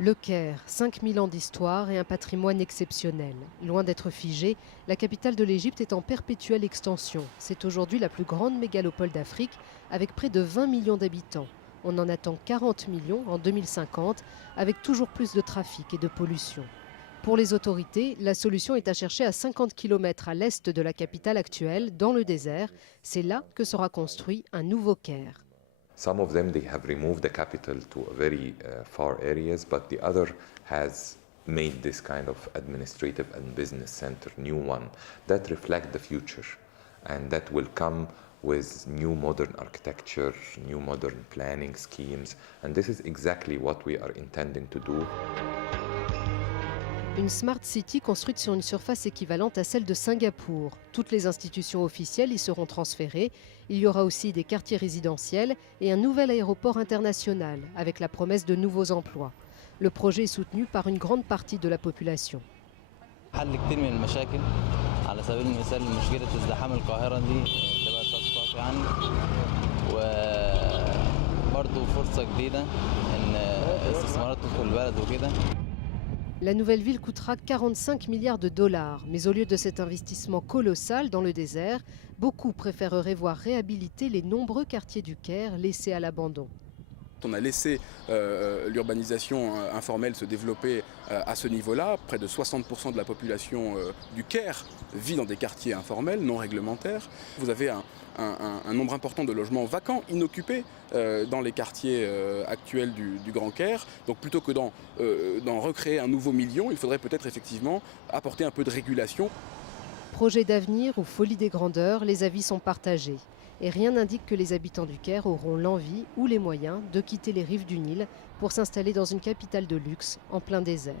Le Caire, 5000 ans d'histoire et un patrimoine exceptionnel. Loin d'être figé, la capitale de l'Égypte est en perpétuelle extension. C'est aujourd'hui la plus grande mégalopole d'Afrique avec près de 20 millions d'habitants. On en attend 40 millions en 2050 avec toujours plus de trafic et de pollution. Pour les autorités, la solution est à chercher à 50 km à l'est de la capitale actuelle, dans le désert. C'est là que sera construit un nouveau Caire. Some of them, they have removed the capital to very far areas, but the other has made this kind of administrative and business center, new one, that reflect the future and that will come with new modern architecture, new modern planning schemes, and this is exactly what we are intending to do. Une Smart City construite sur une surface équivalente à celle de Singapour. Toutes les institutions officielles y seront transférées. Il y aura aussi des quartiers résidentiels et un nouvel aéroport international, avec la promesse de nouveaux emplois. Le projet est soutenu par une grande partie de la population. La nouvelle ville coûtera 45 milliards de dollars, mais au lieu de cet investissement colossal dans le désert, beaucoup préféreraient voir réhabiliter les nombreux quartiers du Caire laissés à l'abandon. On a laissé l'urbanisation informelle se développer à ce niveau-là. Près de 60% de la population du Caire vit dans des quartiers informels, non réglementaires. Vous avez un nombre important de logements vacants, inoccupés dans les quartiers actuels du Grand Caire. Donc plutôt que d'en recréer un nouveau million, il faudrait peut-être effectivement apporter un peu de régulation. Projet d'avenir ou folie des grandeurs, les avis sont partagés. Et rien n'indique que les habitants du Caire auront l'envie ou les moyens de quitter les rives du Nil pour s'installer dans une capitale de luxe en plein désert.